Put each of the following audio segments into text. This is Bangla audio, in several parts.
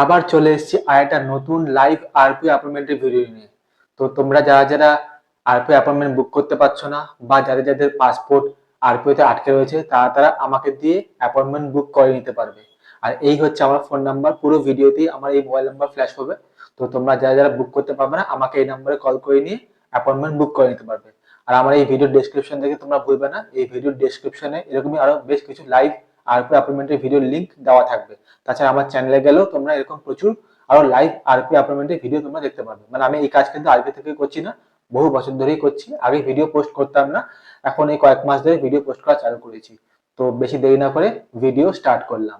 আবার চলে এসেছি আর একটা নতুন লাইভ আরপি অ্যাপয়েন্টমেন্টের ভিডিও নিয়ে। তো তোমরা যারা যারা আরপি অ্যাপয়েন্টমেন্ট বুক করতে পারছো না বা যাদের যাদের পাসপোর্ট আরপিওতে আটকে রয়েছে তারা তারা আমাকে দিয়ে অ্যাপয়েন্টমেন্ট বুক করে নিতে পারবে। আর এই হচ্ছে আমার ফোন নাম্বার, পুরো ভিডিওতেই আমার এই মোবাইল নাম্বার ফ্ল্যাশ হবে। তো তোমরা যারা যারা বুক করতে পারবে না আমাকে এই নাম্বারে কল করে নিয়ে অ্যাপয়েন্টমেন্ট বুক করে নিতে পারবে। আর আমার এই ভিডিও ডেসক্রিপশন থেকে তোমরা ভুলবে না, এই ভিডিওর ডেসক্রিপশনে এরকমই আরো বেশ কিছু লাইভ আরপি অ্যাপয়েন্টমেন্টের ভিডিওর লিঙ্ক দেওয়া থাকবে। তাছাড়া আমার চ্যানেলে গেলেও তোমরা এরকম প্রচুর আরো লাইভ আরপি অ্যাপয়েন্টমেন্টের ভিডিও তোমরা দেখতে পারবে। মানে আমি এই কাজ কিন্তু আরপি থেকে করছি না, বহু বছর ধরেই করছি। আগে ভিডিও পোস্ট করতাম না, এখন এই কয়েক মাস ধরে ভিডিও পোস্ট করা চালু করেছি। তো বেশি দেরি না করে ভিডিও স্টার্ট করলাম।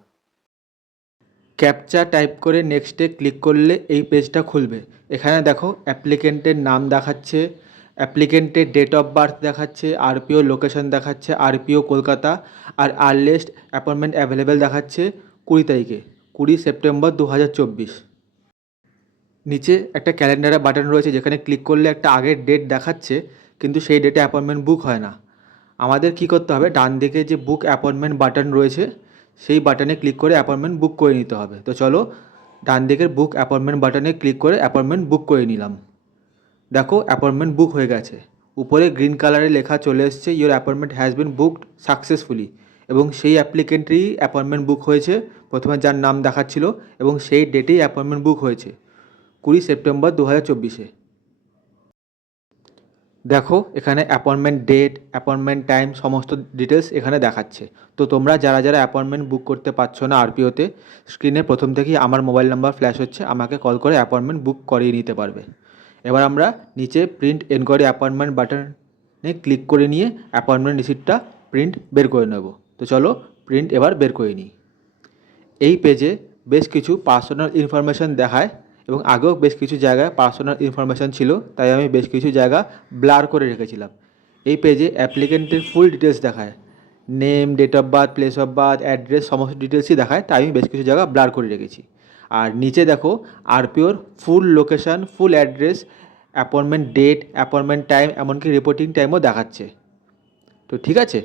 ক্যাপচা টাইপ করে নেক্সটে ক্লিক করলে এই পেজটা খুলবে। এখানে দেখো অ্যাপ্লিকেন্টের নাম দেখাচ্ছে, অ্যাপ্লিকেন্টের ডেট অফ বার্থ দেখাচ্ছে, আরপিও লোকেশন দেখাচ্ছে, আরপিও কলকাতা, আর আর্লিয়েস্ট অ্যাপয়েন্টমেন্ট অ্যাভেলেবেল দেখাচ্ছে 20 তারিখে, 20 সেপ্টেম্বর 2024। নিচে একটা ক্যালেন্ডারে বাটন রয়েছে যেখানে ক্লিক করলে একটা আগের ডেট দেখাচ্ছে, কিন্তু সেই ডেটে অ্যাপয়েন্টমেন্ট বুক হয় না। আমাদের কি করতে হবে, ডান দিকে যে বুক অ্যাপয়েন্টমেন্ট বাটন রয়েছে সেই বাটনে ক্লিক করে অ্যাপয়েন্টমেন্ট বুক করে নিতে হবে। তো চলো ডান দিকের বুক অ্যাপয়েন্টমেন্ট বাটনে ক্লিক করে অ্যাপয়েন্টমেন্ট বুক করে নিলাম। দেখো অ্যাপয়েন্টমেন্ট বুক হয়ে গেছে, উপরে গ্রিন কালারে লেখা চলে এসছে your appointment has been booked successfully, এবং সেই অ্যাপ্লিকেন্টেরই অ্যাপয়েন্টমেন্ট বুক হয়েছে, প্রথমে যার নাম দেখাচ্ছিল, এবং সেই ডেটেই অ্যাপয়েন্টমেন্ট বুক হয়েছে 20 সেপ্টেম্বর 2024-এ। দেখো এখানে অ্যাপয়েন্টমেন্ট ডেট, অ্যাপয়েন্টমেন্ট টাইম সমস্ত ডিটেলস এখানে দেখাচ্ছে। তো তোমরা যারা যারা অ্যাপয়েন্টমেন্ট বুক করতে পারছো না আরপিওতে, স্ক্রিনে প্রথম থেকেই আমার মোবাইল নাম্বার ফ্ল্যাশ হচ্ছে, আমাকে কল করে অ্যাপয়েন্টমেন্ট বুক করিয়ে নিতে পারবে। এবার আমরা নিচে প্রিন্ট এনকোয়ারি অ্যাপয়েন্টমেন্ট বাটনে ক্লিক করে নিয়ে অ্যাপয়েন্টমেন্ট রিসিপ্টটা প্রিন্ট বের করে নেব। তো চলো প্রিন্ট এবার বের করে নিই। এই পেজে বেশ কিছু পার্সোনাল ইনফরমেশান দেখায়, এবং আগেও বেশ কিছু জায়গায় পার্সোনাল ইনফরমেশান ছিল, তাই আমি বেশ কিছু জায়গা ব্লার করে রেখেছিলাম। এই পেজে অ্যাপ্লিকেন্টের ফুল ডিটেলস দেখায়, name, date of birth, place of birth, address সমস্ত ডিটেলসই দেখায়, তাই আমি বেশ কিছু জায়গা ব্লার করে রেখেছি। আর নিচে দেখো আরপিওর full location, full address, appointment date, appointment time, এমনকি রিপোর্টিং টাইমও দেখাচ্ছে। তো ঠিক আছে,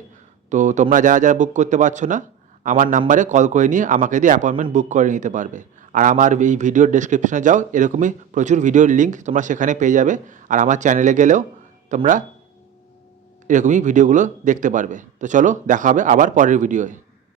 তো তোমরা যারা যারা বুক করতে পারছো না আমার নাম্বারে কল করে নিয়ে আমাকে দিয়ে অ্যাপয়েন্টমেন্ট বুক করে নিতে পারবে। আর আমার এই ভিডিওর ডেসক্রিপশনে যাও, এরকমই প্রচুর ভিডিওর লিঙ্ক তোমরা সেখানে পেয়ে যাবে। আর আমার চ্যানেলে গেলেও তোমরা এরকমই ভিডিওগুলো দেখতে পারবে। তো চলো দেখা হবে আবার পরের ভিডিওয়।